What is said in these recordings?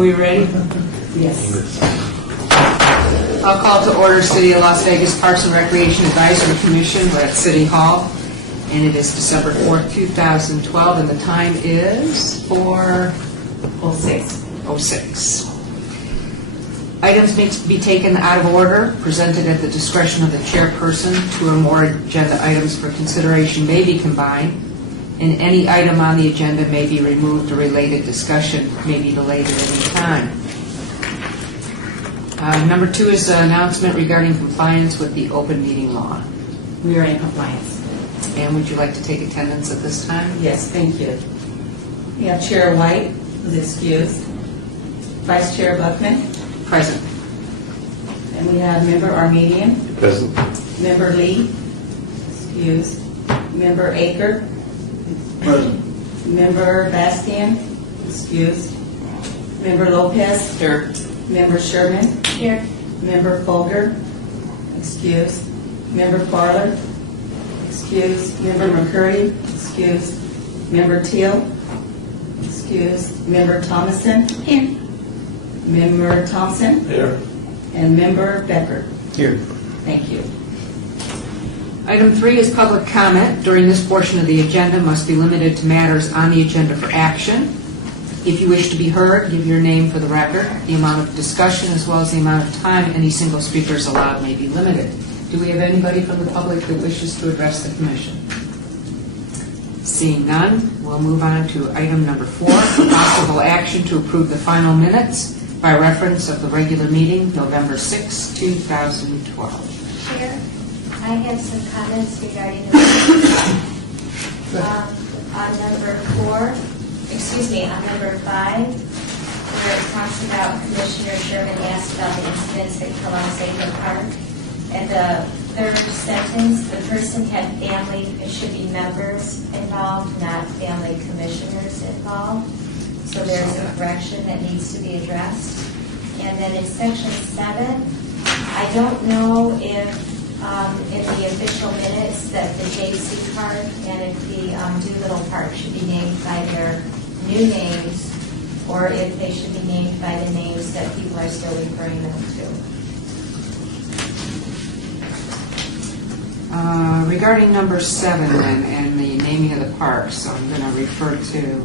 we ready? Yes. I'll call to order City of Las Vegas Parks and Recreation Advisory Commission. We're at City Hall, and it is December 4th, 2012, and the time is 4:06. Items may be taken out of order, presented at the discretion of the chairperson. Two or more agenda items for consideration may be combined, and any item on the agenda may be removed or related discussion may be delayed at any time. Number 2 is an announcement regarding compliance with the open meeting law. We are in compliance. And would you like to take attendance at this time? Yes, thank you. We have Chair White, who's excused. Vice Chair Buckman. Present. And we have Member Armenian. Present. Member Lee. Excused. Member Aker. Present. Member Bastian. Excused. Member Lopez. Here. Member Sherman. Here. Member Folger. Excused. Member Farler. Excused. Member McCurry. Excused. Member Teal. Excused. Member Thomason. Here. Member Thompson. Here. And Member Becker. Here. Thank you. Item 3 is public comment. During this portion of the agenda must be limited to matters on the agenda for action. If you wish to be heard, give your name for the record. The amount of discussion as well as the amount of time any single speaker is allowed may be limited. Do we have anybody from the public that wishes to address the commission? Seeing none, we'll move on to item number 4, possible action to approve the final minutes by reference of the regular meeting, November 6, 2012. Chair, I have some comments regarding the on number 4, on number 5, where it talks about Commissioner Sherman asked about the incidents at Columbus Park. And the third sentence, the person had family, it should be members involved, not family commissioners involved. So there's a correction that needs to be addressed. And then in section 7, I don't know if in the official minutes that the J.C. Park and if the Doolittle Park should be named by their new names, or if they should be named by the names that people are still referring them to. Regarding number 7 then, and the naming of the parks, so I'm going to refer to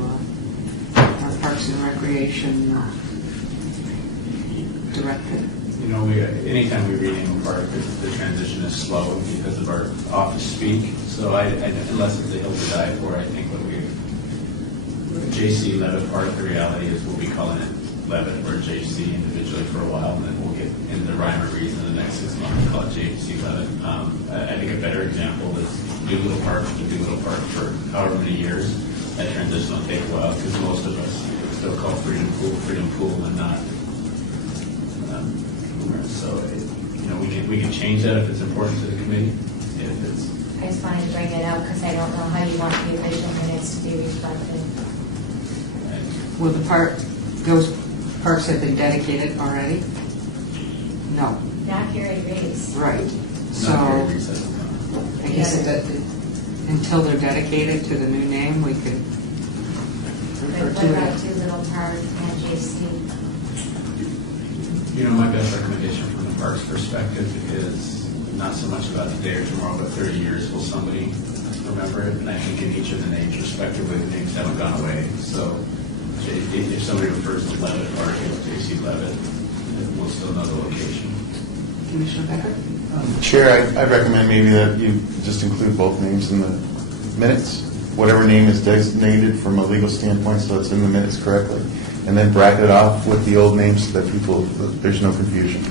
our Parks and Recreation Director. You know, anytime we rename a park, the transition is slow because of our office speak. So unless it's a hill to die for, I think when we J.C. Levitt Park, the reality is we'll be calling it Levitt or J.C. individually for a while, and then we'll get into rhyme or reason in the next 6 months and call it J.C. Levitt. I think a better example is Doolittle Park was the Doolittle Park for however many years. That transition will take a while because most of us still call Freedom Pool, and not. So we can change that if it's important to the committee. If it's. I just wanted to bring it up because I don't know how you want the official minutes to be reflected. Will those parks have been dedicated already? No. Not here at Reeves. Right. So Not very recent. I guess that until they're dedicated to the new name, we could refer But to what about it. Doolittle Park and J.C.? You know, my best recommendation from the parks perspective is not so much about today or tomorrow, but 30 years will somebody remember it? And I think in each of the names, respectively, the names haven't gone away. So if somebody refers to Levitt Park as J.C. Levitt, we'll still know the location. Commissioner Becker? Chair, I recommend maybe that you just include both names in the minutes, whatever name is designated from a legal standpoint, so it's in the minutes correctly, and then bracket it off with the old names so that there's no confusion.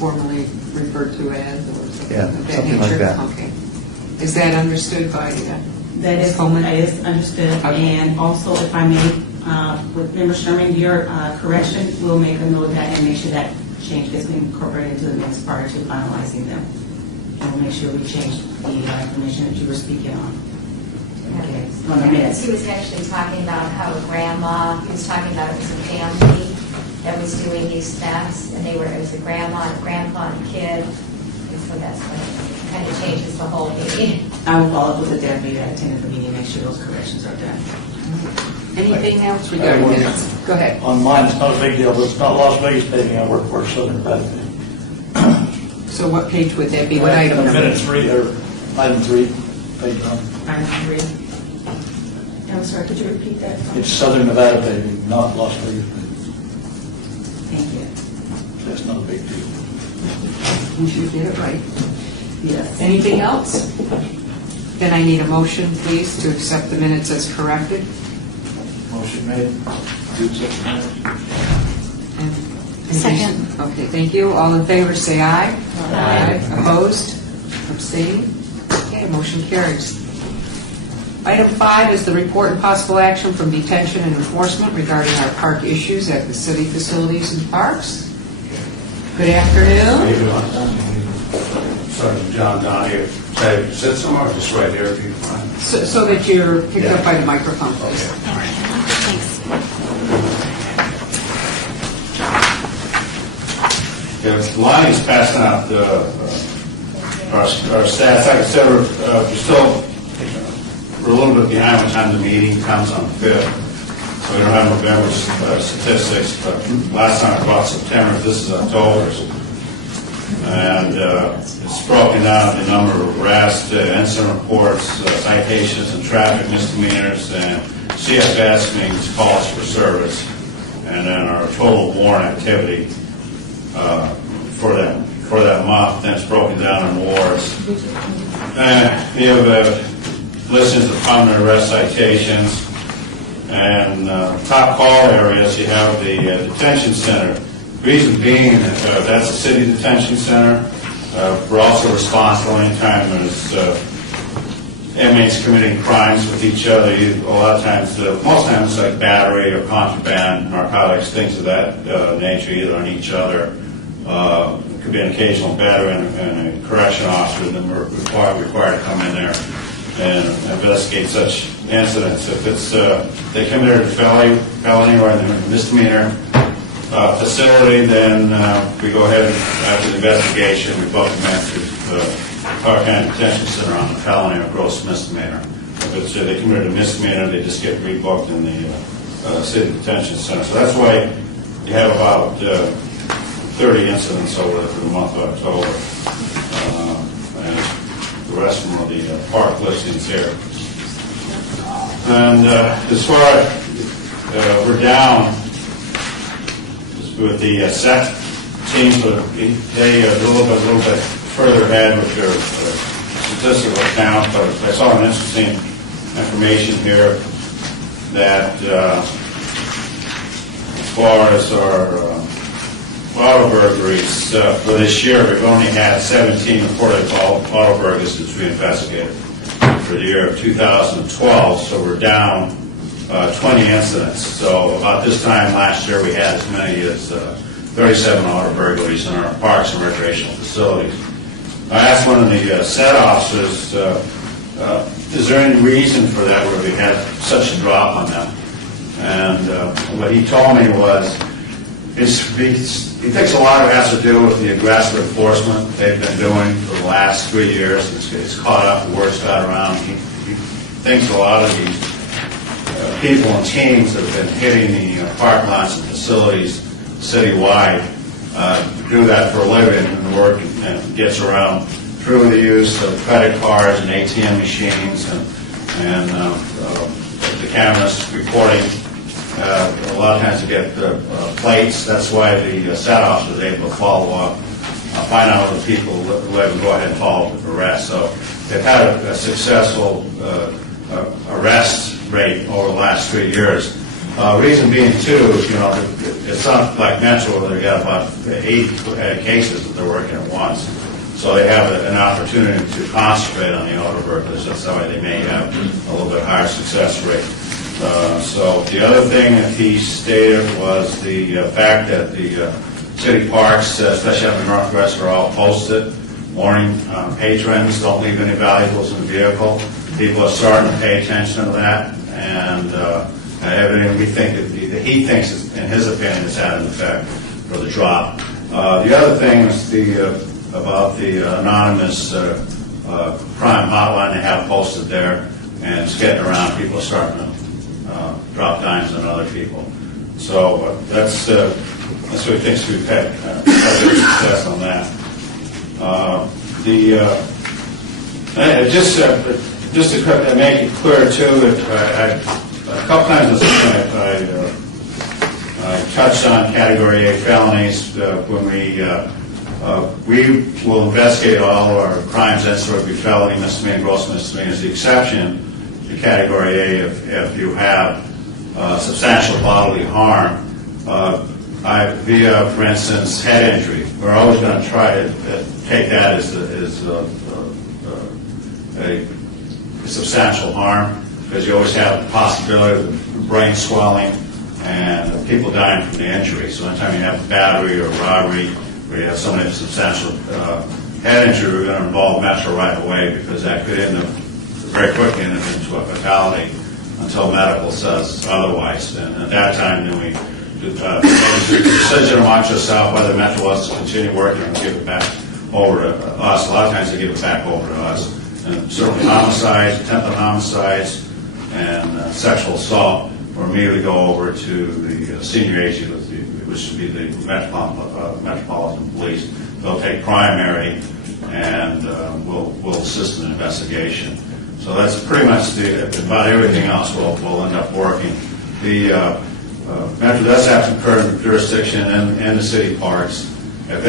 Formally referred to as, or something Yeah, of that something like nature? that. Okay. Is that understood by That Ms. is, Coleman? that is understood. Okay. And also, if I may, with Member Sherman, your correction, we'll make a note of that and make sure that change gets incorporated into the minutes prior to finalizing them. And we'll make sure we change the information that you were speaking on. Okay, on the minutes. He was actually talking about how grandma, he was talking about it was a family that was doing these steps, and it was a grandma, a grandpa, and a kid. And so that's what it kind of changes the whole meeting. I will follow up with the deputy that attended the meeting, make sure those corrections are done. Anything else regarding minutes? Go ahead. On mine, it's not a big deal, but it's not Las Vegas paving. I work for Southern Nevada Paving. So what page would that be? What item number? Minute 3, or item 3, page 1. Item 3. I'm sorry, could you repeat that? It's Southern Nevada Paving, not Las Vegas Paving. Thank you. That's not a big deal. You did it right. Yes. Anything else? Then I need a motion, please, to accept the minutes as corrected. Motion made. Do accept the minutes. Second. Okay, thank you. All in favor, say aye. Aye. Opposed? Abstaining? Okay, motion carries. Item 5 is the report and possible action from detention and enforcement regarding our park issues at the city facilities and parks. Good afternoon. Sorry, John Donahue. Should I sit somewhere or just right here if you find? So that you're picked up by the microphone, please. If Lonnie's passing out our stats, like I said, we're a little bit behind by the time the meeting comes on the 5th. So we don't have November statistics, but last time I brought September, this is October's. And it's broken down the number of arrests, incident reports, citations and traffic misdemeanors, and CFS means calls for service. And then our total warrant activity for that month, then it's broken down in wards. We have listings of permanent arrest citations, and top call areas, you have the detention center. Reason being, that's a city detention center. We're also responsible anytime there's inmates committing crimes with each other. A lot of times, most times it's like battery or contraband, narcotics, things of that nature, either on each other. It could be an occasional battery and a correction officer, and then we're required to come in there and investigate such incidents. If it's they committed a felony or a misdemeanor facility, then we go ahead and after the investigation, we book them into the Clark County Detention Center on a felony or gross misdemeanor. If it's they committed a misdemeanor, they just get rebooked in the city detention center. So that's why you have about 30 incidents over the month of October, and the rest of them are the park listings here. And as far as we're down with the SET teams, they are a little bit further ahead with their statistical count, but I saw an interesting information here that as far as our auto burglaries for this year, we've only had 17 reported auto burglaries since we investigated for the year of 2012, so we're down 20 incidents. So about this time last year, we had as many as 37 auto burglaries in our parks and recreational facilities. I asked one of the SET officers, is there any reason for that where we had such a drop on them? And what he told me was, he thinks a lot of it has to do with the aggressive enforcement they've been doing for the last 3 years. It's caught up, the word's got around. He thinks a lot of these people and teams that have been hitting the parking lots and facilities citywide do that for a living, and work and gets around through the use of credit cards and ATM machines and the cameras recording. A lot of times you get plates. That's why the SET officer is able to follow up, find out other people who haven't go ahead and follow up with arrest. So they've had a successful arrest rate over the last 3 years. Reason being, too, it's not like Metro where they got about 8 cases that they're working at once. So they have an opportunity to concentrate on the auto burglars. That's why they may have a little bit higher success rate. So the other thing that he stated was the fact that the city parks, especially up in Northwest, are all posted, warning patrons, don't leave any valuables in the vehicle. People are starting to pay attention to that, and evidently we think that he thinks, in his opinion, it's had an effect for the drop. The other thing is about the anonymous crime hotline they have posted there, and it's getting around. People are starting to drop dimes on other people. So that's what he thinks we've had good success on that. Just to make it clear too, a couple times I touched on Category A felonies when we will investigate all of our crimes that sort of be felony, misdemeanor, gross misdemeanors. The exception to Category A if you have substantial bodily harm. Via, for instance, head injury. We're always going to try to take that as a substantial harm, because you always have the possibility of brain swelling and people dying from the injury. So anytime you have a battery or robbery, where you have somebody with substantial head injury, we're going to involve Metro right away, because that could end up very quickly into a fatality until medical says otherwise. And at that time, then we make the decision amongst ourselves whether Metro wants to continue working or give it back over to us. A lot of times they give it back over to us. And certainly homicides, attempted homicides, and sexual assault will immediately go over to the senior agency, which would be the Metropolitan Police. They'll take primary and we'll assist in the investigation. So that's pretty much about everything else we'll end up working. The Metro does have some current jurisdiction in the city parks. If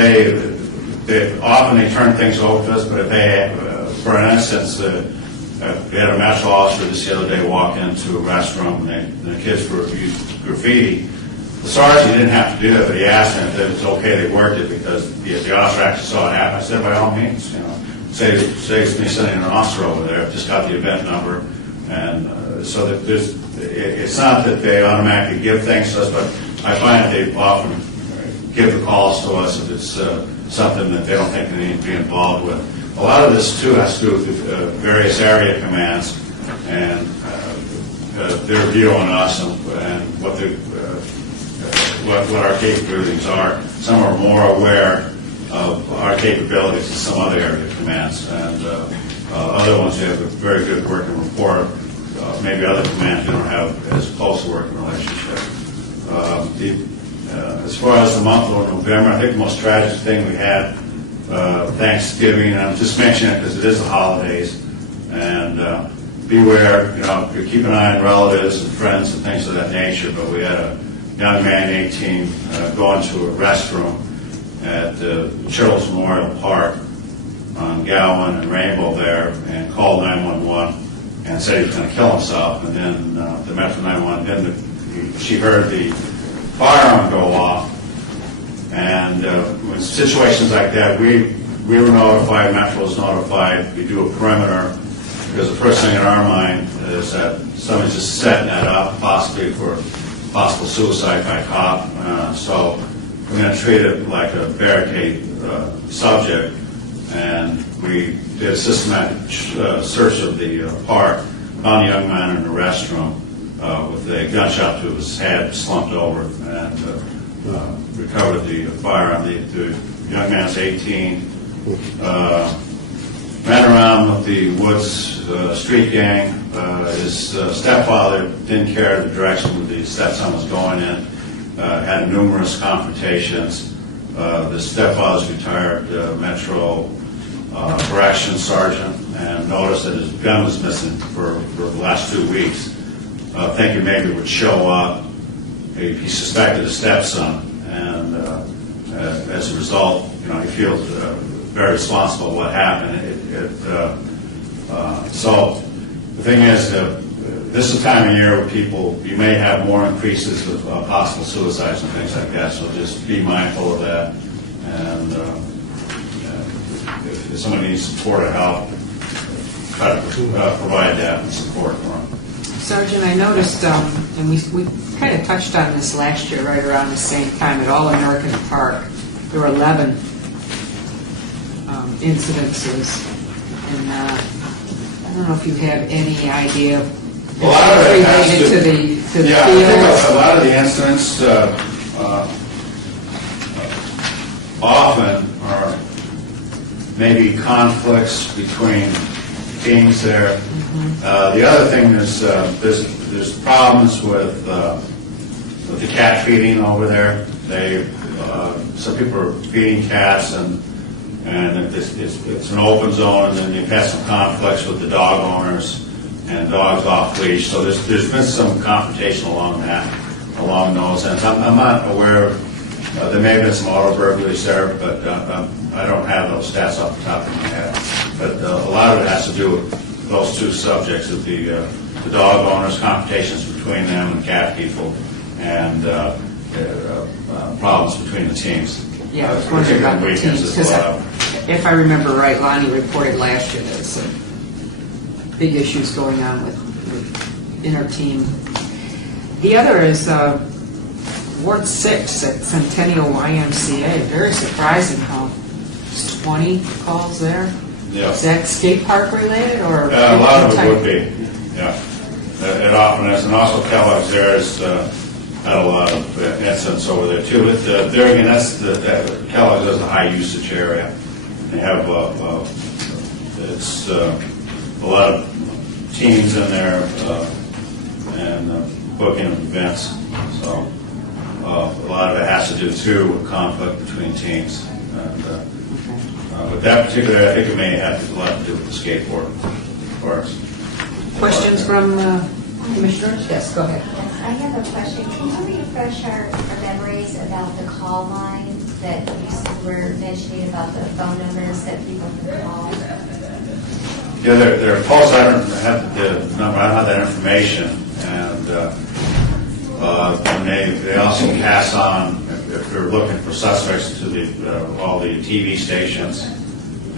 they often turn things over to us, but if they, for instance, we had a Metro officer just the other day walk into a restroom and the kids were using graffiti. The sergeant didn't have to do that, but he asked them if it was okay they worked it, because the officer actually saw it happen. I said, by all means, saves me sending an officer over there. I've just got the event number, and so that it's not that they automatically give things to us, but I find that they often give the calls to us if it's something that they don't think they need to be involved with. A lot of this too has to do with various area commands and their view on us and what our capabilities are. Some are more aware of our capabilities than some other area commands, and other ones have a very good working rapport. Maybe other commands we don't have as close a working relationship. As far as the month of November, I think the most tragic thing we had, Thanksgiving, and I'm just mentioning it because it is the holidays, and beware, keep an eye on relatives and friends and things of that nature, but we had a young man, 18, go into a restroom at Churchill's Memorial Park on Gowan and Rainbow there, and called 911 and said he was going to kill himself. And then the Metro 911, she heard the firearm go off. And in situations like that, we were notified, Metro was notified. We do a perimeter, because the first thing in our mind is that somebody's just setting that up, possibly for possible suicide by cop. So we're going to treat it like a barricade subject, and we did a systematic search of the park, found a young man in the restroom with a gunshot to his head, slumped over, and recovered the firearm. The young man's 18, ran around with the Woods street gang. His stepfather didn't care the direction the stepson was going in, had numerous confrontations. The stepfather's retired Metro correction sergeant, and noticed that his gun was missing for the last 2 weeks. Thinking maybe it would show up. He suspected his stepson, and as a result, he feels very responsible for what happened. So the thing is, this is the time of year where you may have more increases of possible suicides and things like that, so just be mindful of that. And if somebody needs support or help, try to provide that and support for them. Sergeant, I noticed, and we kind of touched on this last year, right around the same time, at All-American Park, there were 11 incidences, and I don't know if you have any idea if A lot of it has related to the yeah, I think fields. a lot of the incidents often are maybe conflicts between teams there. The other thing is, there's problems with the cat feeding over there. Some people are feeding cats, and it's an open zone, and then you've had some conflicts with the dog owners and dogs off leash. So there's been some confrontation along those ends. I'm not aware of, there may have been some auto burglaries there, but I don't have those stats off the top of my head. But a lot of it has to do with those two subjects, of the dog owners, confrontations between them and cat people, and problems between the teams. Yeah, I was wondering about the Weekends teams, as because well. if I remember right, Lonnie reported last year there's some big issues going on with in our team. The other is Ward 6 at Centennial YMCA. Very surprising how there's 20 calls there. Yeah. Is that skate park related or? A lot of it would be, yeah. It often is, and also Kellogg's there has had a lot of incidents over there too. But there again, that Kellogg's is a high usage area. They have it's a lot of teams in there and booking of events. So a lot of it has to do too with conflict between teams. And, but that particular, I think it may have a lot to do with the skateboard parks. Questions from commissioners? Yes, go ahead. Yes, I have a question. Can you refresh our memories about the call line that you were mentioning about the phone numbers that people can call? Yeah, there are calls. I don't have the number. I don't have that information, and they also pass on if they're looking for suspects to all the TV stations,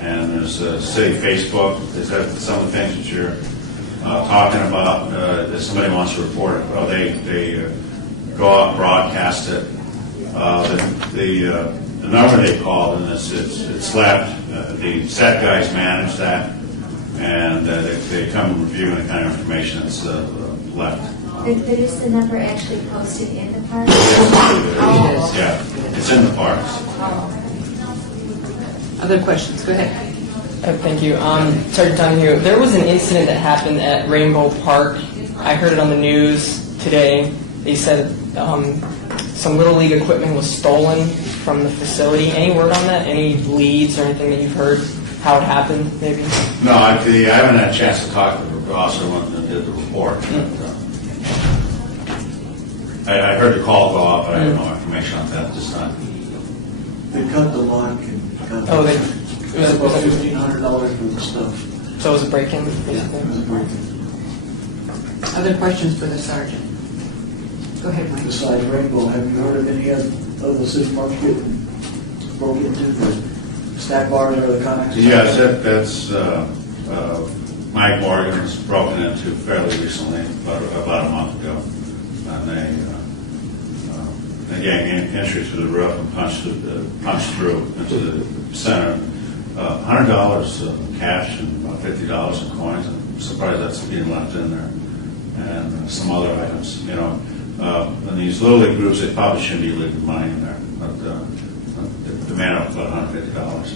and there's city Facebook. Is that some of the things that you're talking about? That somebody wants to report it. Well, they go out and broadcast it. The number they called, and it's left. The set guys manage that, and they come and review any kind of information that's left. But is the number actually posted in the park? Yeah, it's in the parks. Other questions? Go ahead. Thank you. Sergeant Donahue, there was an incident that happened at Rainbow Park. I heard it on the news today. They said some Little League equipment was stolen from the facility. Any word on that? Any leads or anything that you've heard? How it happened, maybe? No, I haven't had a chance to talk to the officer that did the report. I heard the call go off, but I have no information on that at this time. They cut the lock and cut. Oh, It was about $1,500 for the stuff. So it was a break-in, Yeah, basically? it was a break-in. Other questions for the sergeant? Go ahead, Mike. Besides Rainbow, have you heard of any other city parks getting broken into, the snack bars or the comics? Yes, that's Mike Morgan was broken into fairly recently, about a month ago. And they gained entry through the roof and punched through into the center. $100 cash and about $50 in coins. I'm surprised that's being left in there. And some other items, in these Little League groups, they probably shouldn't be leaving money in there, but the man up about $150.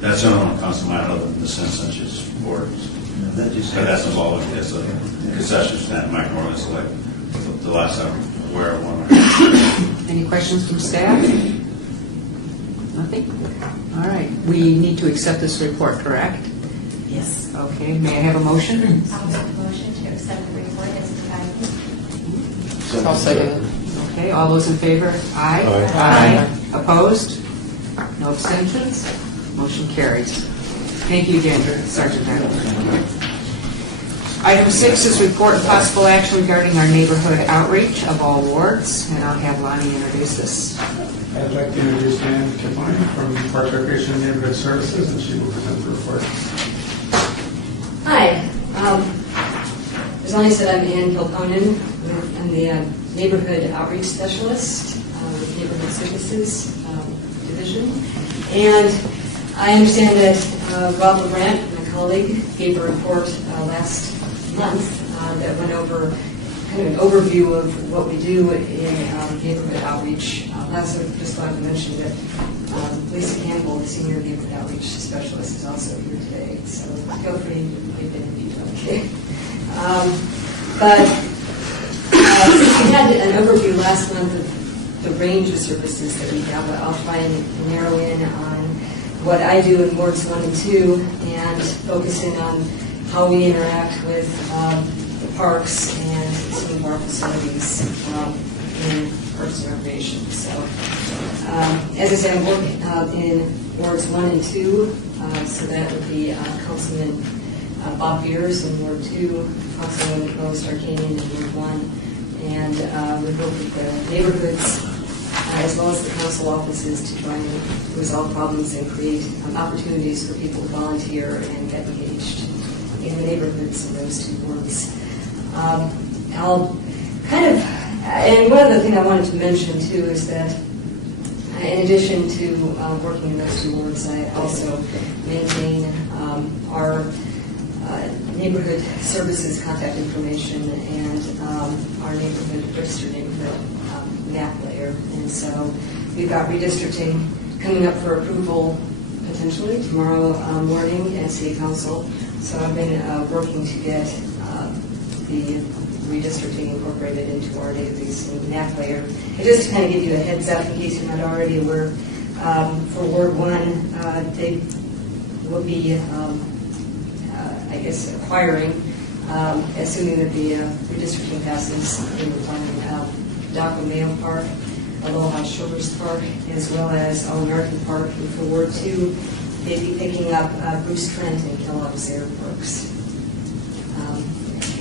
That's the only one that comes to mind other than the instance is boards. That just But that's involved as a concession stand. Mike Morgan's like the last I'm aware of one. Any questions from staff? Nothing? All right. We need to accept this report, correct? Yes. Okay. May I have a motion? I'll make a motion to accept the report as provided. I'll second it. Okay. All those in favor? Aye. Aye. Opposed? No abstentions? Motion carries. Thank you again, Sergeant Hammond. Item 6 is report and possible action regarding our neighborhood outreach of all wards, and I'll have Lonnie introduce this. I'd like to introduce Dan Kipline from Parks, Recreation, and Neighborhood Services, and she will present the report. Hi. As Lonnie said, I'm Ann Kilponen. I'm the Neighborhood Outreach Specialist with Neighborhood Services Division. And I understand that Rob LeGrant, my colleague, gave a report last month that went over kind of an overview of what we do in neighborhood outreach also just wanted to mention that Lisa Campbell, the Senior Neighborhood Outreach Specialist, is also here today, so feel free to pipe in if you don't. Okay. But we had an overview last month of the range of services that we have, but I'll try and narrow in on what I do in wards 1 and 2 and focus in on how we interact with the parks and some of our facilities in Parks and Recreation. So, as I said, I'm working in wards 1 and 2, so that would be Councilman Bob Beers in Ward 2, Councilman Rose Tarkanian in Ward 1, and we work with the neighborhoods as well as the council offices to try and resolve problems and create opportunities for people to volunteer and get engaged in the neighborhoods in those two wards. I'll kind of, and one other thing I wanted to mention too is that in addition to working in those two wards, I also maintain our neighborhood services contact information and our neighborhood registered neighborhood map layer. And so we've got redistricting coming up for approval potentially tomorrow morning at City Council. So I've been working to get the redistricting incorporated into our database and map layer. And just to kind of give you a heads up in case you're not already aware, for Ward 1, they will be I guess, acquiring, assuming that the redistricting passes in Daco Mayo Park, Aloha Shoulders Park, as well as All American Park. And for Ward 2, they'd be picking up Bruce Trent and Kellogg's Air Parks.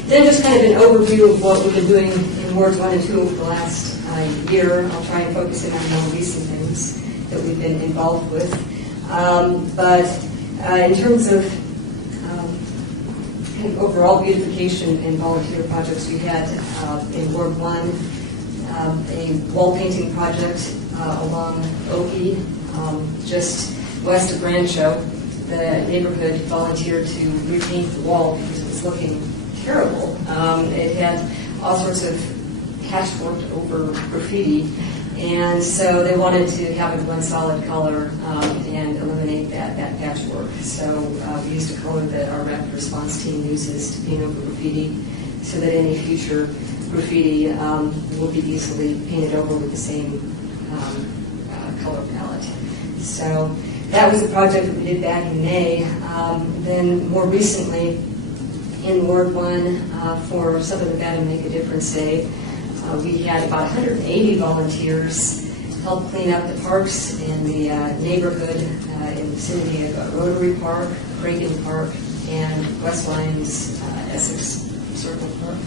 Then just kind of an overview of what we've been doing in Wards 1 and 2 over the last year. I'll try and focus in on more recent things that we've been involved with. But in terms of overall beautification and volunteer projects, we had in Ward 1 a wall painting project along Oki, just west of Rancho. The neighborhood volunteered to repaint the wall because it was looking terrible. It had all sorts of patchwork over graffiti, and so they wanted to have it one solid color and eliminate that patchwork. So we used a color that our rapid response team uses to paint over graffiti, so that any future graffiti will be easily painted over with the same color palette. So that was a project that we did back in May. Then more recently, in Ward 1, for Southern Nevada Make a Difference Day, we had about 180 volunteers help clean up the parks in the neighborhood in the vicinity of Rotary Park, Reagan Park, and West Lyons Essex Circle Park.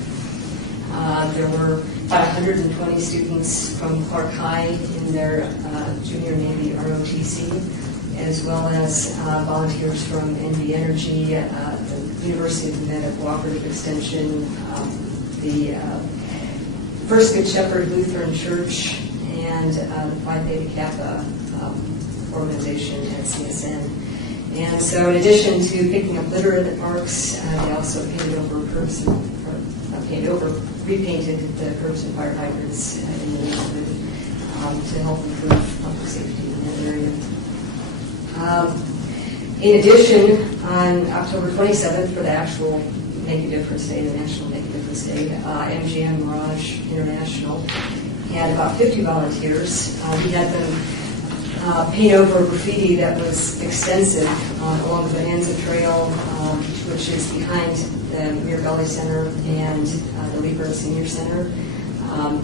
There were about 120 students from Clark High in their Junior Navy ROTC, as well as volunteers from NV Energy, the University of Nevada Cooperative Extension, the First Good Shepherd Lutheran Church, and the Phi Theta Kappa organization at CSN. And so in addition to picking up litter in the parks, they also painted over curbs repainted the curbs and fire hydrants in the neighborhood to help improve public safety in that area. In addition, on October 27th, for the actual Make a Difference Day, the National Make a Difference Day, MGM Mirage International had about 50 volunteers. We had them paint over graffiti that was extensive along the Bonanza Trail, which is behind the Mirabelli Center and the Lieber Senior Center.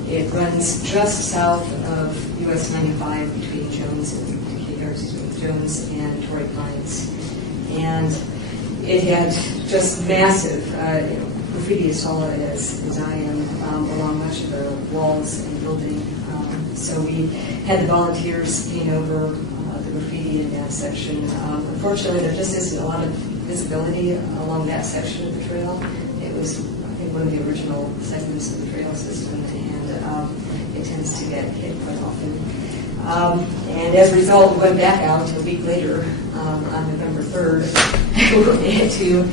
It runs just south of US 95 between Jones and Torrey Pines. And it had just massive graffiti as tall as I am along much of the walls and building. So we had the volunteers paint over the graffiti in that section. Unfortunately, there just isn't a lot of visibility along that section of the trail. It was, I think, one of the original segments of the trail system, and it tends to get hit quite often. And as a result, we went back out a week later on November 3rd to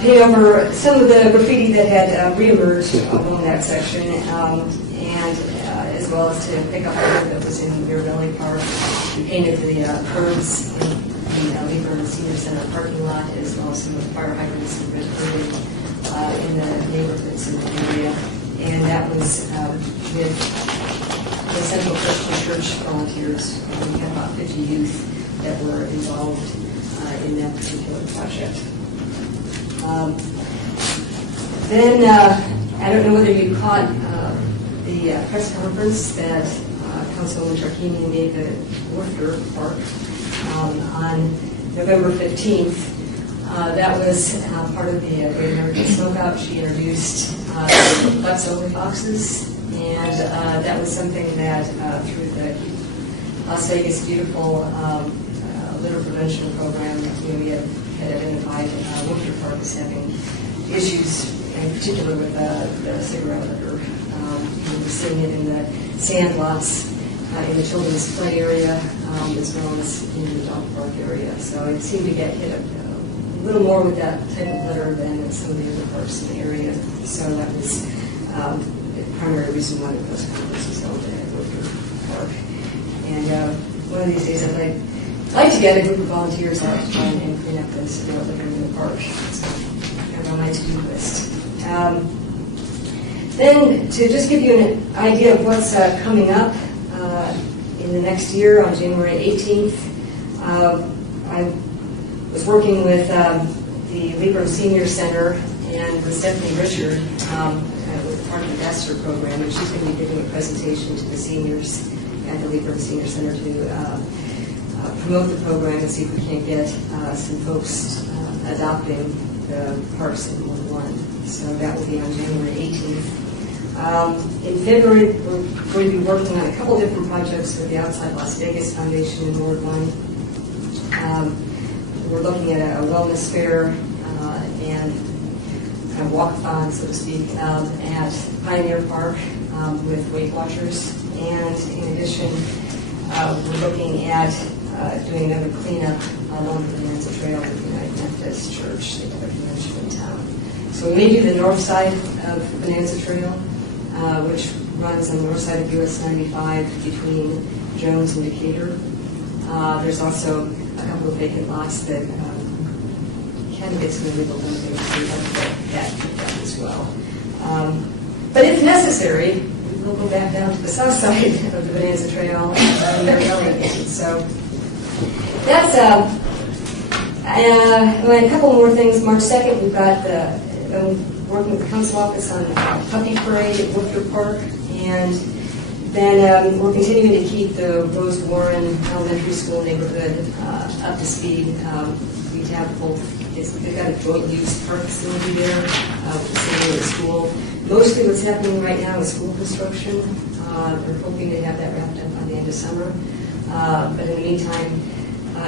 paint over some of the graffiti that had reemerged along that section. And as as well as to pick up the work that was in Bear Valley Park. We painted the curbs in the Lieberman Senior Center parking lot, as well as some of the fire hydrants and red curving in the neighborhoods in the area. And that was with the Central Christian Church volunteers. We had about 50 youth that were involved in that particular project. Then, I don't know whether you caught the press conference that Councilwoman Tarkanian gave at Worcester Park on November 15th. That was part of the Great American Smokeout. She introduced Bucks-Only Foxes, and that was something that through the Las Vegas Beautiful litter prevention program, we had identified Worcester Park as having issues, in particular with the cigarette litter. We're seeing it in the sand lots, in the children's play area, as well as in the dog park area. So it seemed to get hit a little more with that type of litter than some of the other parks in the area. So that was the primary reason why the press conference was held at Worcester Park. And one of these days I'd like to get a group of volunteers out to try and clean up this litter in the park. So kind of on my to-do list. Then to just give you an idea of what's coming up in the next year, on January 18th, I was working with the Lieberman Senior Center and with Stephanie Richard with the Park Ambassador Program, and she's going to be giving a presentation to the seniors at the Lieberman Senior Center to promote the program and see if we can't get some folks adopting the parks in Ward 1. So that will be on January 18th. In February, we're going to be working on a couple different projects with the Outside Las Vegas Foundation in Ward 1. We're looking at a wellness fair and kind of walk-a-thon, so to speak, at Pioneer Park with Weight Watchers. And in addition, we're looking at doing another cleanup along the Bonanza Trail with the United Methodist Church. They have a convention in town. So we may do the north side of Bonanza Trail, which runs on the north side of US 95 between Jones and Decatur. There's also a couple of vacant lots that candidates in the legal dumping, so we have to get that picked up as well. But if necessary, we'll go back down to the south side of the Bonanza Trail and their elevated. So that's and a couple more things. March 2nd, we've got working with the council office on Puppy Parade at Worcester Park, and then we're continuing to keep the Rose Warren Elementary School neighborhood up to speed. We have both. They've got a joint use park facility there with the city and the school. Mostly what's happening right now is school construction. They're hoping to have that wrapped up by the end of summer. But in the meantime,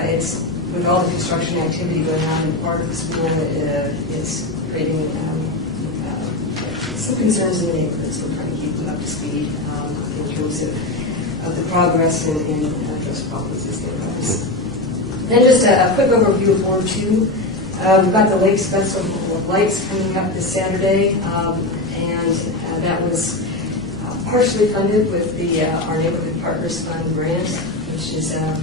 it's with all the construction activity going on in part of the school, it's creating some concerns in the neighborhood, so we're trying to keep them up to speed in terms of the progress and address problems as they arise. Then just a quick overview of Ward 2. We've got the Lakes Festival of Lights coming up this Saturday, and that was partially funded with the our Neighborhood Partners Fund grant, which is a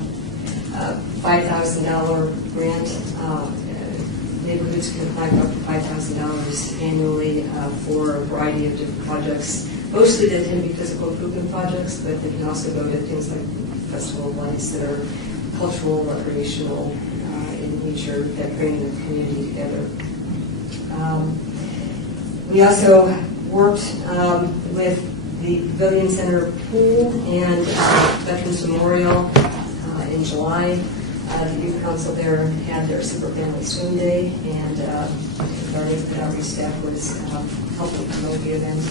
$5,000 grant. Neighborhoods can apply for up to $5,000 annually for a variety of different projects. Mostly they tend to be physical improvement projects, but they can also go to things like Festival of Lights that are cultural, recreational, in nature, that bring the community together. We also worked with the Pavilion Center Pool and Veterans Memorial in July. The youth council there had their Super Family Swim Day, and our neighborhood outreach staff was helping promote the event.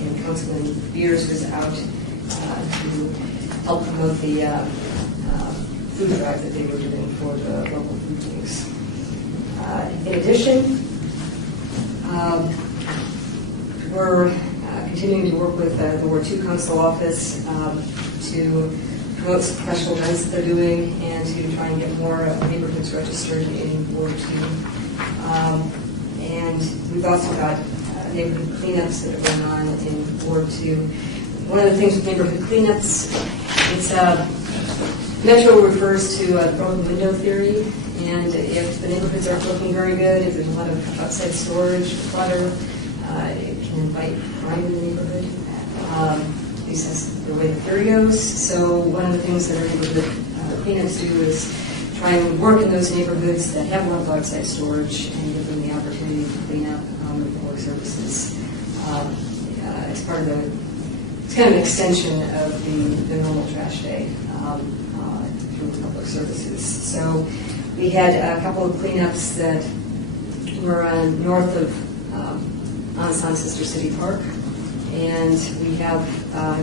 And Councilman Beers was out to help promote the food drive that they were doing for the local food banks. In addition, we're continuing to work with the Ward 2 Council Office to promote some professional events that they're doing and to try and get more neighborhoods registered in Ward 2. And we've also got neighborhood cleanups that are going on in Ward 2. one of the things with neighborhood cleanups, it's Metro refers to broken window theory, and if the neighborhoods aren't looking very good, if there's a lot of outside storage, clutter, it can invite crime in the neighborhood. At least that's the way the theory goes. So one of the things that our neighborhood cleanups do is try and work in those neighborhoods that have a lot of outside storage and give them the opportunity to clean up with public services. It's part of it's kind of an extension of the normal trash day through public services. So we had a couple of cleanups that were north of Ansan Sister City Park, and we have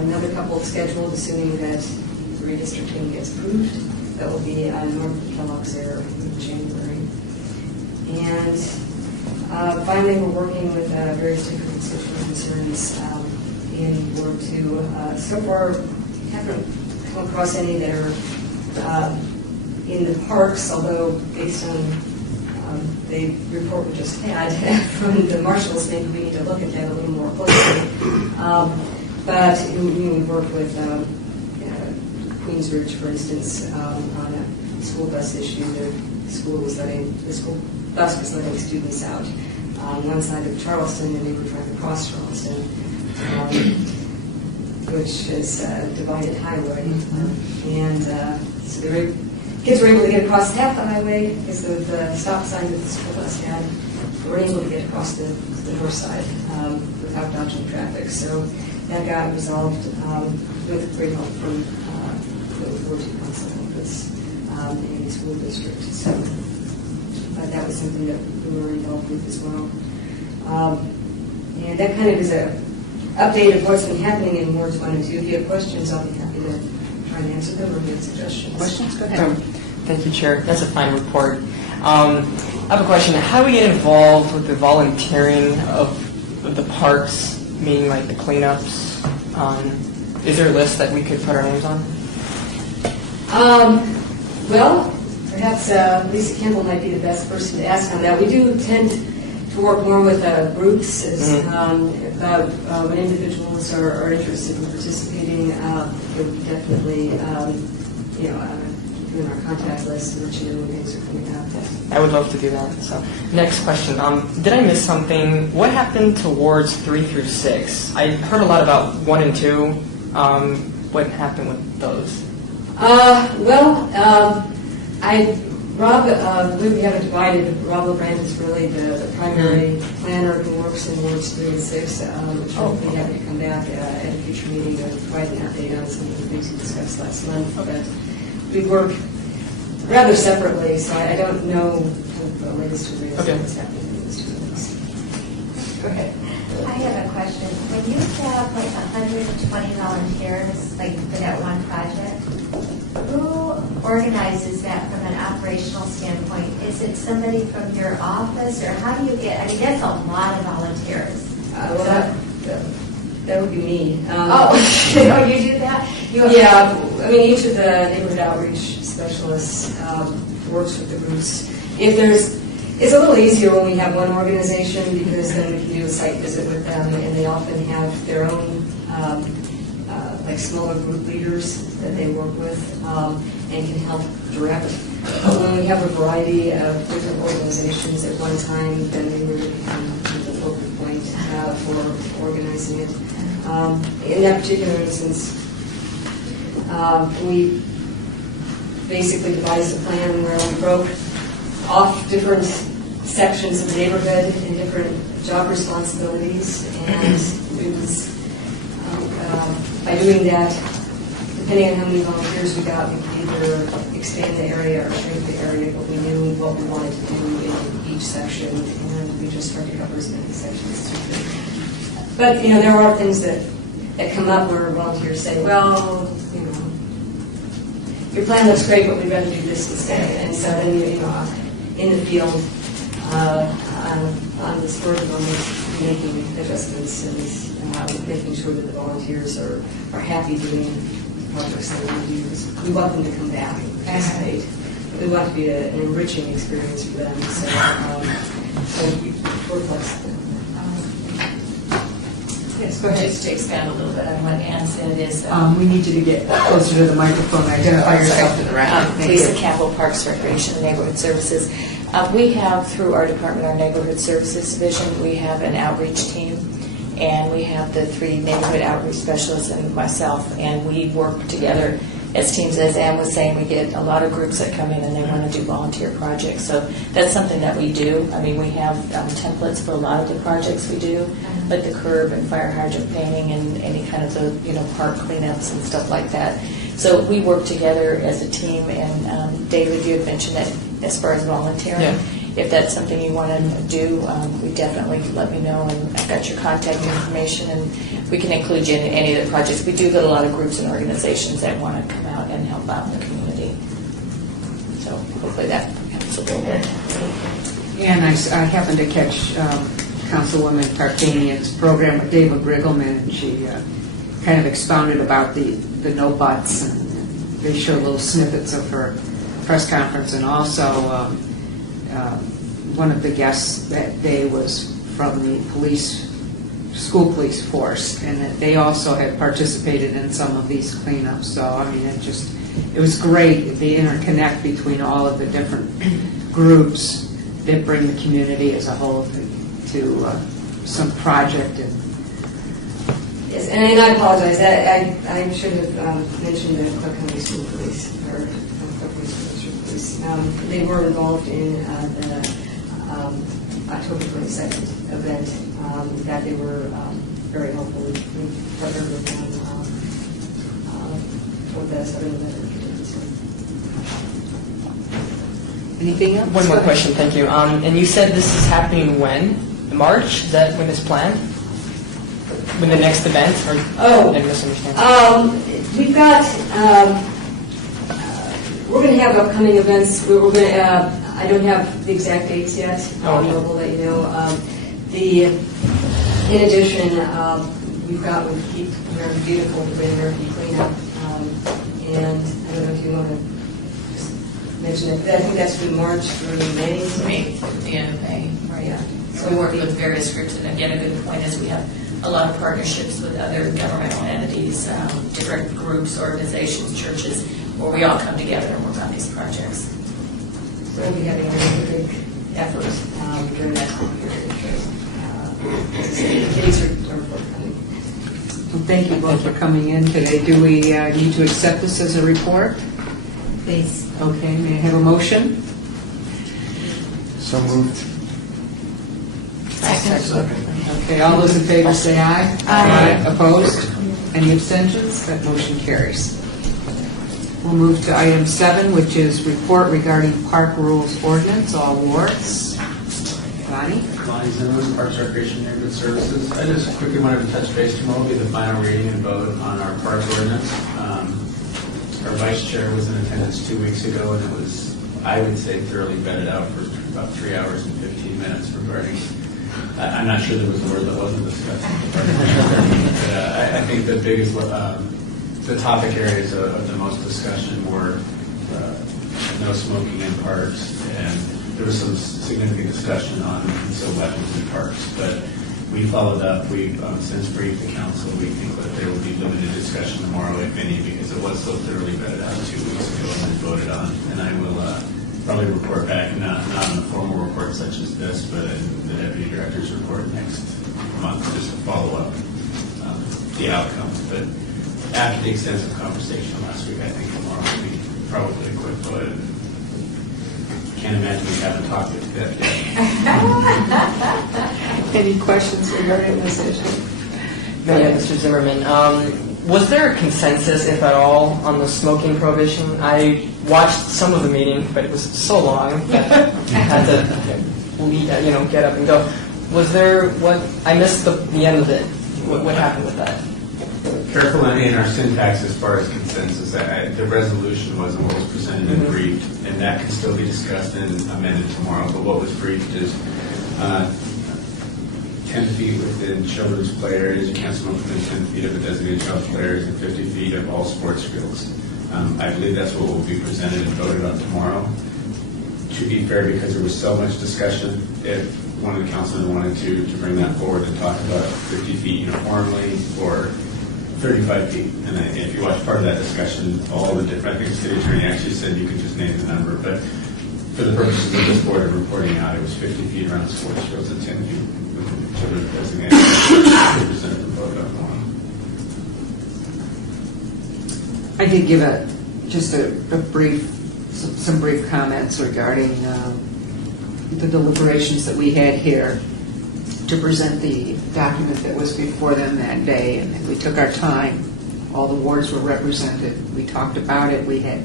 another couple scheduled, assuming that the redistricting gets approved. That will be north of Kellogg's there in January. And finally, we're working with various different constituent concerns in Ward 2. So far, haven't come across any that are in the parks, although based on the report we just had from the marshals, maybe we need to look at that a little more closely. But we work with Queens Ridge, for instance, on a school bus issue. The school bus was letting students out on one side of Charleston, and they were trying to cross Charleston, which is a divided highway. And so kids were able to get across half the highway because of the stop sign that the school bus had. They were able to get across the north side without dodging traffic. So that got resolved with great help from the Ward 2 council office in the school district. So that was something that we were involved with as well. And that kind of is an update of what's been happening in Wards 1 and 2. If you have questions, I'll be happy to try and answer them or give suggestions. Questions? Go ahead. Thank you, Chair. That's a fine report. I have a question. How do we get involved with the volunteering of the parks, meaning like the cleanups? Is there a list that we could put our names on? Well, perhaps Lisa Campbell might be the best person to ask on that. We do tend to work more with groups when individuals are interested in participating. It would definitely, in our contact list and let you know when things are coming up. I would love to do that. So, next question. Did I miss something? What happened to wards 3 through 6? I heard a lot about 1 and 2. What happened with those? Rob, we have it divided. Rob LeBrand is really the primary planner who works in wards 3 and 6. Which we'll be happy to come back at a future meeting to provide an update on some of the things we discussed last month. But we work rather separately, so I don't know the latest and greatest what's happening in those 2 things. Go ahead. I have a question. When you have like 120 volunteers, like for that one project, who organizes that from an operational standpoint? Is it somebody from your office, or how do you get? I mean, that's a lot of volunteers. That would be me. Oh, you do that? I mean, each of the neighborhood outreach specialists works with the groups. It's a little easier when we have one organization because then we can do a site visit with them, and they often have their own like smaller group leaders that they work with and can help direct. But when we have a variety of different organizations at one time, then they really become the focal point for organizing it. In that particular instance, we basically devised a plan where we broke off different sections of the neighborhood and different job responsibilities, and it was by doing that, depending on how many volunteers we got, we could either expand the area or shrink the area, but we knew what we wanted to do in each section, and we just tried to cover as many sections as we could. But there are things that come up where volunteers say, well, your plan looks great, but we'd rather do this instead. And so then in the field, on the spur of the moment, making adjustments and making sure that the volunteers are happy doing projects that we do. We want them to come back and participate. We want it to be an enriching experience for them. So we're flexible. Yes, go ahead. Just to expand a little bit on what Ann said is, We need you to get closer to the microphone, identify yourself to the record. Thank Lisa you. Campbell, Parks, Recreation, and Neighborhood Services. We have, through our department, our Neighborhood Services Division, we have an outreach team, and we have the 3 neighborhood outreach specialists and myself, and we work together as teams. As Ann was saying, we get a lot of groups that come in and they want to do volunteer projects, so that's something that we do. I mean, we have templates for a lot of the projects we do, like the curb and fire hydrant painting and any kind of the park cleanups and stuff like that. So we work together as a team, and David, you had mentioned that as far as volunteering. Yeah. If that's something you want to do, we definitely let me know, and I've got your contact information, and we can include you in any of the projects. We do get a lot of groups and organizations that want to come out and help out in the community. So hopefully that helps a little bit. And I happened to catch Councilwoman Tarkanian's program with David Riggleman, and she kind of expounded about the no buts, and they showed little snippets of her press conference, and also one of the guests that day was from the school police force, and that they also had participated in some of these cleanups. So, I mean, it was great, the interconnect between all of the different groups that bring the community as a whole to some project. Yes, and I apologize. I should have mentioned the Clark County School Police, or Clark County School Police. They were involved in the October 22nd event. That they were very helpful. We partnered with them for the Southern Letter. Anything else? One more question, thank you. And you said this is happening when? March? Is that when it's planned? When the next event? Or Oh. did I misunderstand? We've got, we're going to have upcoming events. We're going to, I don't have the exact dates yet. Okay. We'll let you know. In addition, we've got with Keep America Beautiful, the Great American Cleanup. And I don't know if you want to just mention it, but I think that's through March through May. May, the end of May, right? Yeah. So we work with various groups, and again, a good point is we have a lot of partnerships with other governmental entities, different groups, organizations, churches, where we all come together and work on these projects. So we'll be having a really big effort during that time period. The dates are forthcoming. Well, thank you both for coming in today. Do we need to accept this as a report? Please. Okay, may I have a motion? So moved. Okay, all those in favor say aye. Aye. Opposed? Any abstentions? That motion carries. We'll move to item 7, which is report regarding park rules ordinance, all wards. Bonnie? Lonnie Zimmerman, Parks, Recreation, Neighborhood Services. I just quickly wanted to touch base. Tomorrow will be the final reading and vote on our park ordinance. Our vice chair was in attendance 2 weeks ago, and it was, I would say, thoroughly vetted out for about 3 hours and 15 minutes regarding. I'm not sure there was a word that wasn't discussed. But, I think the biggest, the topic areas of the most discussion were no smoking in parks, and there was some significant discussion on concealed weapons in parks. But we followed up. We've since briefed the council. We think that there will be limited discussion tomorrow, if any, because it was so thoroughly vetted out 2 weeks ago and then voted on. And I will probably report back, not on a formal report such as this, but in the deputy director's report next month, just to follow up the outcomes. But after the extensive conversation last week, I think tomorrow will be probably a quick vote. Can't imagine we haven't talked to that yet. Any questions regarding this issue? Yeah, Mr. Zimmerman. Was there a consensus, if at all, on the smoking prohibition? I watched some of the meeting, but it was so long that I had to leave, get up and go. Was there I missed the end of it. What happened with that? Careful in our syntax as far as consensus. The resolution wasn't what was presented and briefed, and that can still be discussed and amended tomorrow. But what was briefed is 10 feet within children's play areas. You can't smoke within 10 feet of a designated child's play areas and 50 feet of all sports fields. I believe that's what will be presented and voted on tomorrow. To be fair, because there was so much discussion, if one of the councilmen wanted to bring that forward and talk about 50 feet uniformly or 35 feet. And if you watch part of that discussion, all the different, I think the city attorney actually said you could just name the number, but for the purposes of this board of reporting out, it was 50 feet around sports fields and 10 feet to the designated representative vote on one. I did give just a brief, some brief comments regarding the deliberations that we had here to present the document that was before them that day, and we took our time. All the wards were represented. We talked about it. We had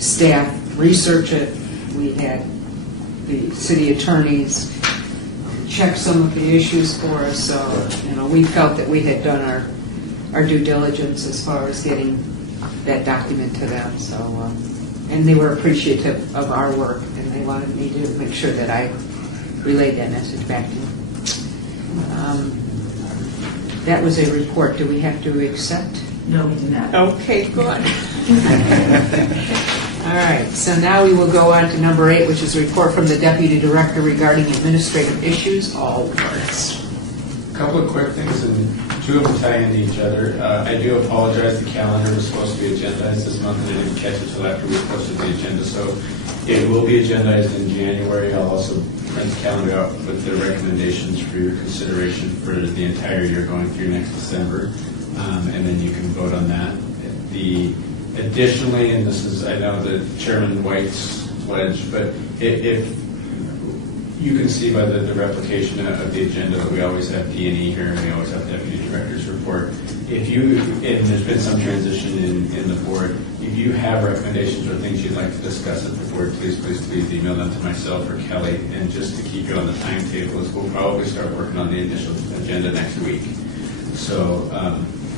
staff research it. We had the city attorneys check some of the issues for us. So, we felt that we had done our due diligence as far as getting that document to them. So, and they were appreciative of our work, and they wanted me to make sure that I relayed that message back to you. That was a report. Do we have to accept? No, we do not. Okay, good. All right, so now we will go on to number 8, which is a report from the Deputy Director regarding administrative issues, all wards. A couple of quick things, and 2 of them tie into each other. I do apologize, the calendar was supposed to be agendized this month, and I didn't catch it until after we posted the agenda, so it will be agendized in January. I'll also print the calendar out with the recommendations for your consideration for the entire year going through next December, and then you can vote on that. Additionally, and this is, I know the Chairman White's pledge, but if you can see by the replication of the agenda that we always have D&E here and we always have Deputy Director's report. And there's been some transition in the board, if you have recommendations or things you'd like to discuss at the board, please email them to myself or Kelly. And just to keep you on the timetable, we'll probably start working on the initial agenda next week. So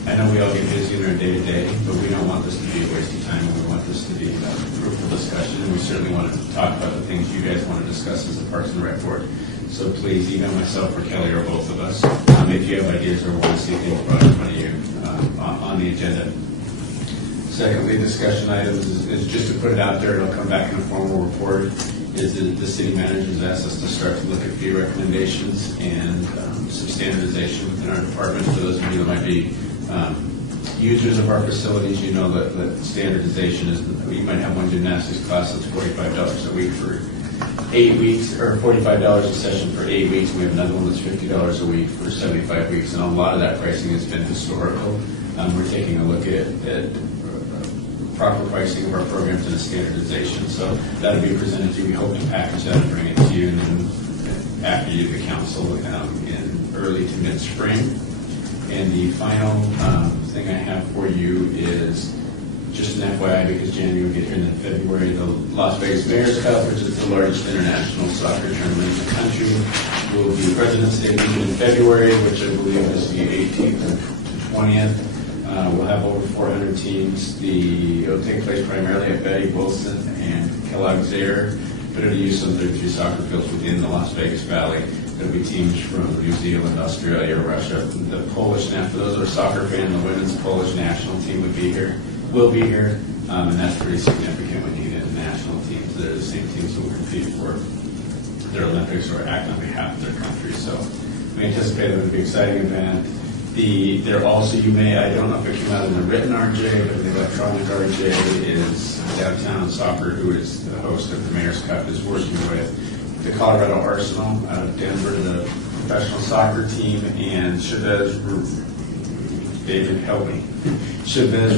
I know we all get busy in our day-to-day, but we don't want this to be a waste of time, and we want this to be a fruitful discussion, and we certainly want to talk about the things you guys want to discuss as a Parks and Rec board. So please email myself or Kelly or both of us if you have ideas or want to see things brought in front of you on the agenda. Secondly, discussion items is just to put it out there, it'll come back in a formal report, is that the city manager has asked us to start to look at fee recommendations and some standardization within our department. For those of you that might be users of our facilities, you know that standardization is, you might have one gymnastics class that's $45 a week for 8 weeks, or $45 a session for 8 weeks. We have another one that's $50 a week for 75 weeks, and a lot of that pricing has been historical. We're taking a look at proper pricing of our programs and a standardization. So that'll be presented to you. We hope to package that and bring it to you, and then after you, the council, in early to mid-spring. And the final thing I have for you is just an FYI, because January will get here, and then February, the Las Vegas Mayor's Cup, which is the largest international soccer tournament in the country, will be President's Day weekend in February, which I believe is the 18th to 20th. We'll have over 400 teams. It'll take place primarily at Betty Wilson and Kellogg's Air, but it'll use some 33 soccer fields within the Las Vegas Valley. There'll be teams from New Zealand, Australia, Russia. The Polish, for those who are soccer fans, the women's Polish national team will be here, and that's pretty significant when you get into national teams. They're the same teams who will compete for their Olympics or act on behalf of their country. So we anticipate it will be an exciting event. There also, I don't know if it came out in the written RJ, but the electronic RJ is Downtown Soccer, who is the host of the Mayor's Cup, is working with the Colorado Arsenal out of Denver, the professional soccer team, and Chavez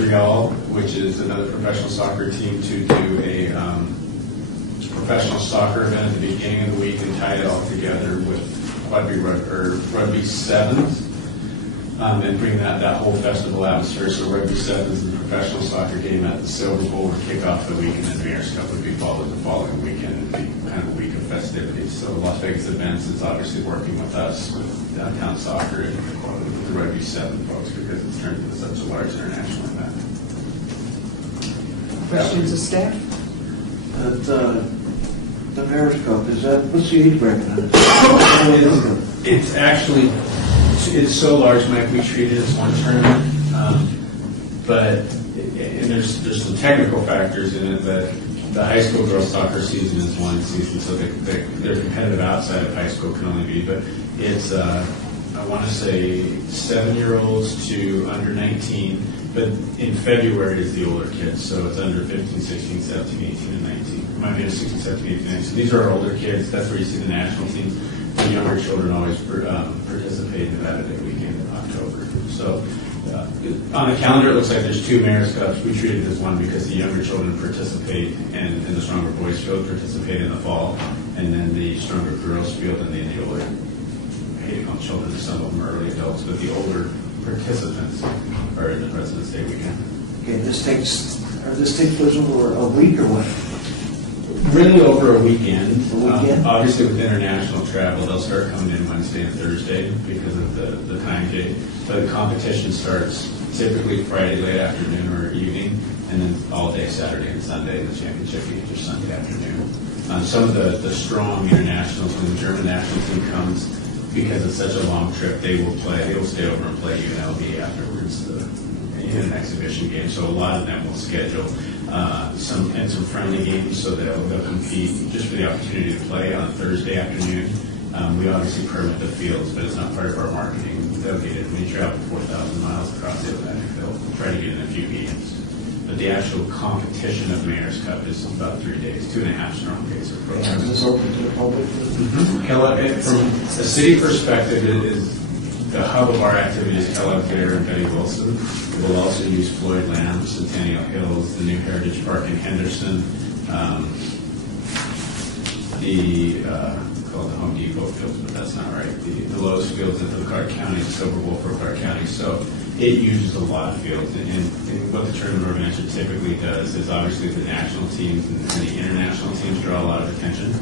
Real, which is another professional soccer team, to do a professional soccer event at the beginning of the week and tie it all together with rugby sevens. And bring that whole festival atmosphere. So rugby sevens and the professional soccer game at the Silver Bowl would kick off the week, and then Mayor's Cup would be followed the following weekend. It would be kind of a week of festivities. So Las Vegas Events is obviously working with us, with Downtown Soccer, and with the rugby seven folks, because it's turned into such a large international event. Questions of staff? The Mayor's Cup, what's the age bracket? It's actually, it's so large, Mike, we treat it as one tournament, and there's some technical factors in it, but The high school girls soccer season is one season, so they're competitive outside of high school can only be, but it's, I want to say 7-year-olds to under 19, but in February is the older kids, so it's under 15, 16, 17, 18, and 19. Might be 16, 17, 18, 19. So these are our older kids. That's where you see the national teams. The younger children always participate in Nevada Day weekend in October. So on the calendar, it looks like there's 2 Mayor's Cups. We treat it as one because the younger children participate and the Stronger Boys Field participate in the fall, and then the Stronger Girls Field and the older, I hate to call them children, some of them are early adults, but the older participants are in the President's Day weekend. Okay, this takes place over a week or what? Really over a weekend. A weekend? Obviously with international travel, they'll start coming in Wednesday and Thursday because of the time day. But the competition starts typically Friday late afternoon or evening, and then all day Saturday and Sunday. The championship games are Sunday afternoon. Some of the strong internationals, when the German national team comes, because it's such a long trip, they will stay over and play UNLV afterwards in an exhibition game. So a lot of them will schedule some friendly games, so they'll compete just for the opportunity to play on Thursday afternoon. We obviously permit the fields, but it's not part of our marketing. They'll get it. We travel 4,000 miles across the Atlantic. They'll try to get in a few games. But the actual competition of Mayor's Cup is about 3 days, 2.5 strong days of Is programs. this open to the public? From a city perspective, it is the hub of our activities, Kellogg Fair and Betty Wilson. We'll also use Floyd Lamb, Centennial Hills, the new Heritage Park in Henderson, called the Home Depot Fields, but that's not right. The Lowe's Fields into the Clark County, the Silver Bowl for Clark County. So it uses a lot of fields. And what the tournament organizer typically does is obviously the national teams and the international teams draw a lot of attention.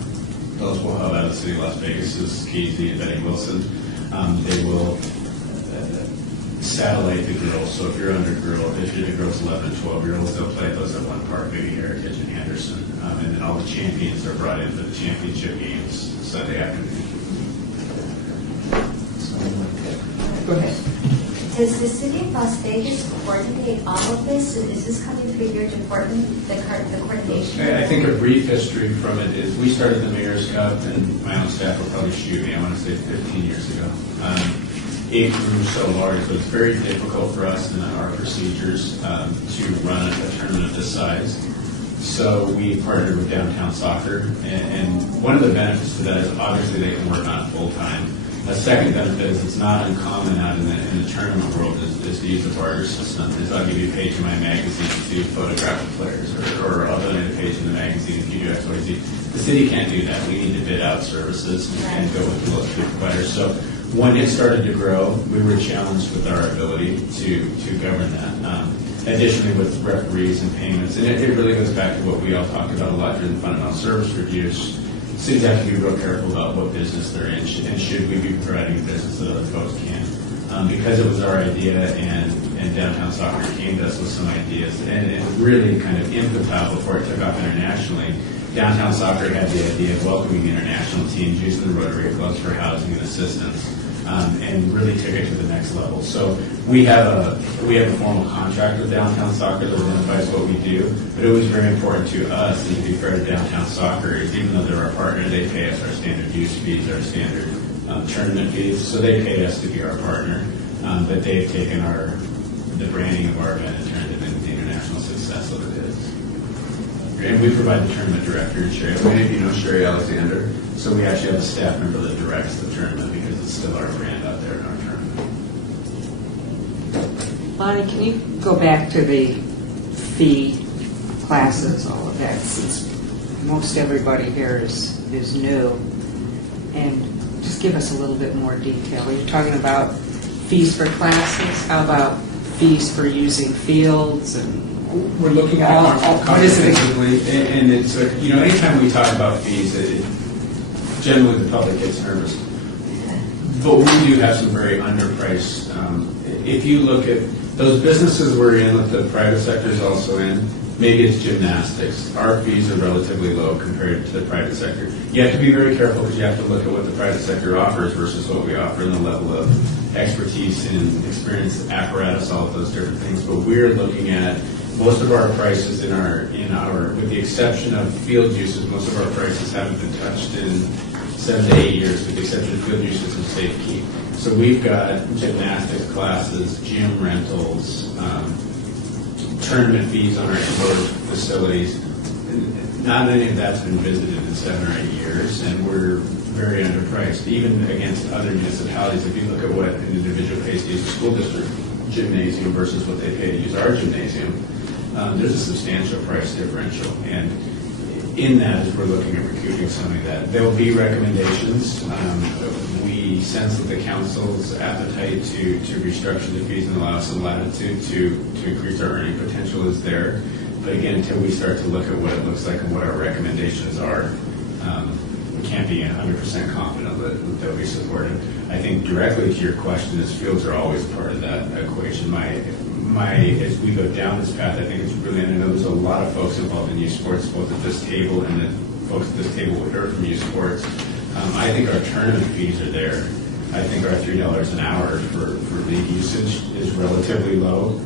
Those will hub out of the city of Las Vegas, Kesey and Betty Wilson. They will satellite the girls. So if you're if you're the girls 11 and 12-year-olds, they'll play those at one park, maybe Heritage and Henderson. And then all the champions are brought in for the championship games Sunday afternoon. Go ahead. Does the city of Las Vegas coordinate all of this? Is this coming through your department, the coordination? I think a brief history from it is we started the Mayor's Cup, and my own staff will probably shoot me, I want to say 15 years ago. It grew so large, so it's very difficult for us in our procedures to run a tournament of this size. So we partnered with Downtown Soccer, and one of the benefits to that is obviously they can work on it full time. A second benefit is it's not uncommon out in the tournament world is to use a barter system. Is I'll give you a page in my magazine to photograph the players, or I'll donate a page in the magazine if you do X, Y, Z. The city can't do that. We need to bid out services and go with the lowest bid providers. So when it started to grow, we were challenged with our ability to govern that. Additionally, with referees and payments, and it really goes back to what we all talked about a lot during the fundamental service reviews. Cities have to be real careful about what business they're in, and should we be providing a business that other folks can. Because it was our idea, and Downtown Soccer came to us with some ideas, and it really kind of infantile before it took off internationally. Downtown Soccer had the idea of welcoming international teams, using the Rotary clubs for housing and assistance, and really took it to the next level. So we have a formal contract with Downtown Soccer that identifies what we do, but it was very important to us, and to be fair to Downtown Soccer, is even though they're our partner, they pay us our standard use fees, our standard tournament fees, so they pay us to be our partner, but they've taken the branding of our event and turned it into the international success that it is. And we provide the tournament director in Sherry. Many of you know Sherry Alexander, so we actually have a staff member that directs the tournament because it's still our brand out there in our tournament. Bonnie, can you go back to the fee classes, all of that, since most everybody here is new, and just give us a little bit more detail. Are you talking about fees for classes? How about fees for using fields and We're looking at it comprehensively, and it's anytime we talk about fees, generally the public gets nervous. But we do have some very underpriced. If you look at those businesses we're in, that the private sector is also in, maybe it's gymnastics. Our fees are relatively low compared to the private sector. You have to be very careful because you have to look at what the private sector offers versus what we offer and the level of expertise and experience, apparatus, all of those different things. But we're looking at most of our prices in our, with the exception of field uses, most of our prices haven't been touched in 7 to 8 years, with the exception of field uses and safety. So we've got gymnastics classes, gym rentals, tournament fees on our sports facilities. Not any of that's been visited in 7 or 8 years, and we're very underpriced, even against other municipalities. If you look at what an individual pays to use a school district gymnasium versus what they pay to use our gymnasium, there's a substantial price differential. And in that, as we're looking at recouping some of that, there will be recommendations. We sense that the council's appetite to restructure the fees and allow some latitude to increase our earning potential is there. But again, until we start to look at what it looks like and what our recommendations are, we can't be 100% confident that we support it. I think directly to your question is fields are always part of that equation. As we go down this path, I think it's really, and I know there's a lot of folks involved in youth sports, both at this table and the folks at this table will hear from youth sports. I think our tournament fees are there. I think our $3 an hour for league usage is relatively low.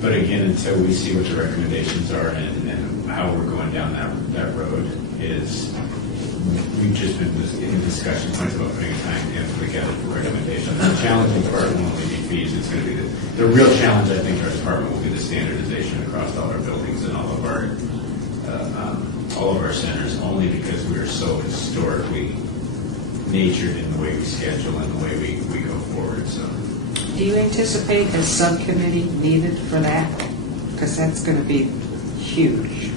But again, until we see what the recommendations are and how we're going down that road, we've just been in discussion points about putting a time together for recommendations. The challenging part won't only be fees. It's going to be the real challenge, I think, our department will be the standardization across all our buildings and all of our centers, only because we are so historically natured in the way we schedule and the way we go forward. So, Do you anticipate a subcommittee needed for that? Because that's going to be huge.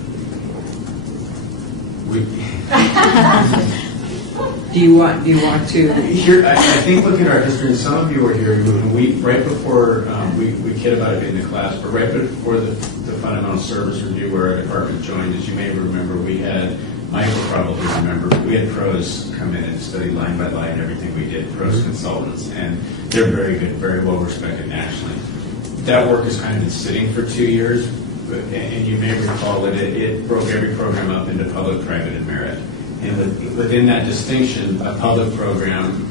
Do you want to? I think looking at our history, and some of you were here, right before, we kid about it in the class, but right before the fundamental service review where our department joined, as you may remember, we had, Michael probably remember, we had pros come in and study line by line everything we did, pros consultants, and they're very good, very well respected nationally. That work has kind of been sitting for 2 years, and you may recall that it broke every program up into public, private, and merit. And within that distinction, a public program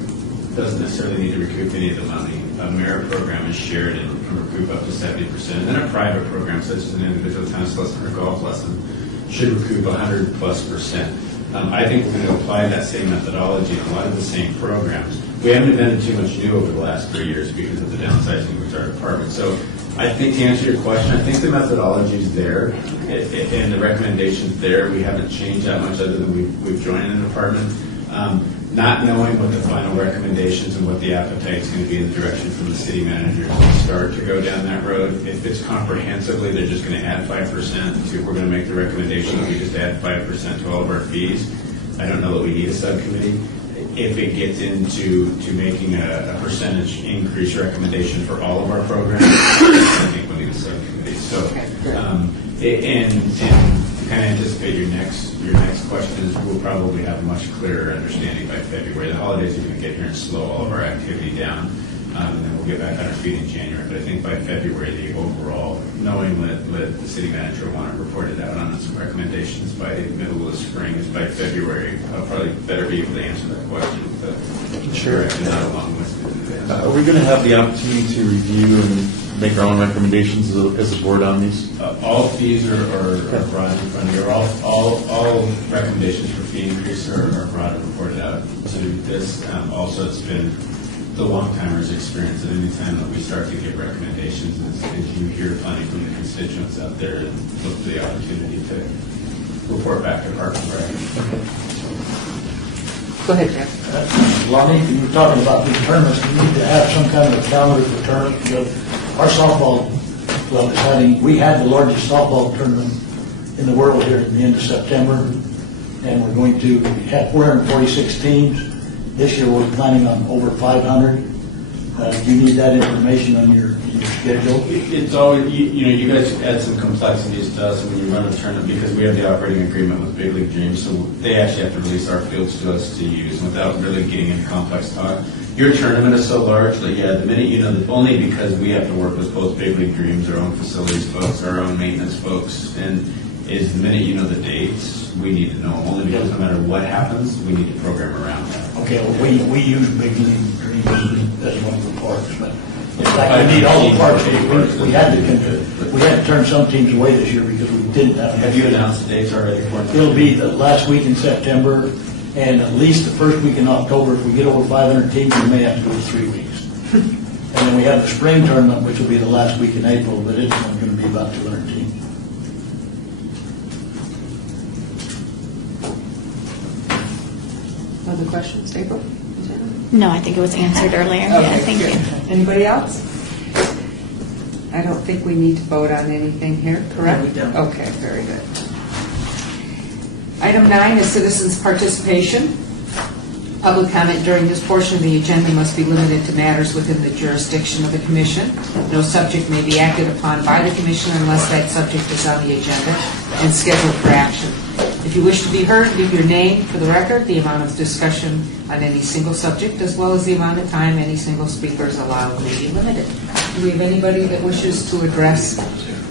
doesn't necessarily need to recoup any of the money. A merit program is shared and can recoup up to 70%. And then a private program, such as an individual tennis lesson or golf lesson, should recoup 100+%. I think we're going to apply that same methodology in a lot of the same programs. We haven't invented too much new over the last 3 years because of the downsizing of our department. So I think to answer your question, I think the methodology is there and the recommendations there. We haven't changed that much other than we've joined in the department. Not knowing what the final recommendations and what the appetite is going to be in the direction from the city manager to start to go down that road. If it's comprehensively, they're just going to add 5%. If we're going to make the recommendation that we just add 5% to all of our fees, I don't know that we need a subcommittee. If it gets into making a percentage increase recommendation for all of our programs, I think we'll need a subcommittee. So, and to kind of anticipate your next question is we'll probably have a much clearer understanding by February. The holidays are going to get here and slow all of our activity down, and then we'll get back on our feet in January. But I think by February, the overall, knowing that the city manager will want to report it out on some recommendations by the middle of the spring, is by February, I'll probably better be able to answer that question. Sure. Not a long list of advance. Are we going to have the opportunity to review and make our own recommendations as a board on these? All fees are brought in front of you. All recommendations for fee increase are brought and reported out to this. Also, it's been the long-timers' experience that any time that we start to give recommendations, as you hear plenty from the constituents out there, and look for the opportunity to report back to Parks and Rec. Go ahead, Jeff. Lonnie, you were talking about these tournaments. We need to have some kind of a calendar for tournaments. Our softball club is having, we had the largest softball tournament in the world here at the end of September, and we're going to have 446 teams. This year we're planning on over 500. Do you need that information on your schedule? It's always, you guys add some complexities to us when you run a tournament because we have the operating agreement with Big League Dreams, so they actually have to release our fields to us to use without really getting into complex talk. Your tournament is so large that, the minute that only because we have to work with both Big League Dreams, our own facilities folks, our own maintenance folks, and is the minute you know the dates, we need to know them. Only because no matter what happens, we need to program around that. Okay, well, we use Big League Dreams as one of the parks, but in fact, we need all the parks. We had to we had to turn some teams away this year because we didn't have. Have you announced the dates already for it? It'll be the last week in September and at least the first week in October. If we get over 500 teams, we may have to go to 3 weeks. And then we have the spring tournament, which will be the last week in April, but it's only going to be about 200 teams. Other questions, April? No, I think it was answered earlier. Yeah, Okay, thank good. you. Anybody else? I don't think we need to vote on anything here, correct? No, we don't. Okay, very good. Item 9 is citizens' participation. Public comment during this portion of the agenda must be limited to matters within the jurisdiction of the commission. No subject may be acted upon by the commission unless that subject is on the agenda and scheduled for action. If you wish to be heard, give your name for the record, the amount of discussion on any single subject, as well as the amount of time any single speaker is allowed may be limited. Do we have anybody that wishes to address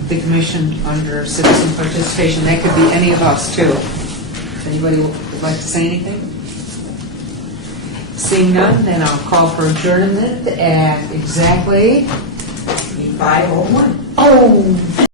the commission under citizen participation? That could be any of us, too. Anybody would like to say anything? Seeing none, then I'll call for adjournment at exactly 5:01.